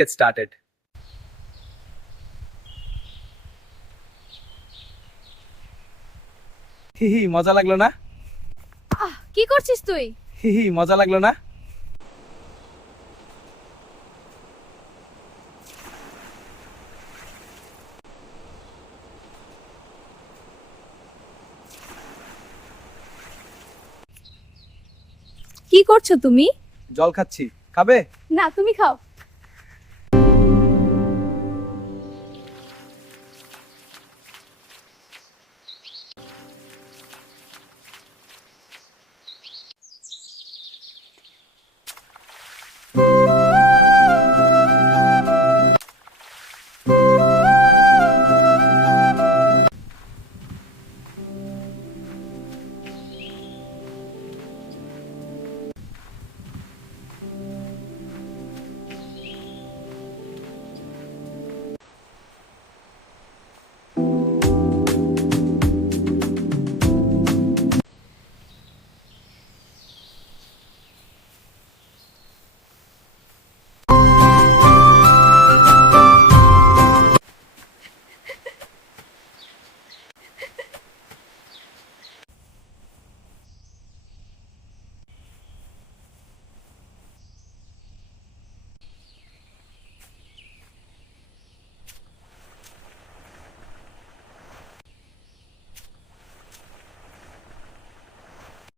get started. হি হি মজা লাগলো না? কি করছিস তুই? হি হি মজা লাগলো না? কি করছো তুমি? জল খাচ্ছি, খাবে? না, তুমি খাও।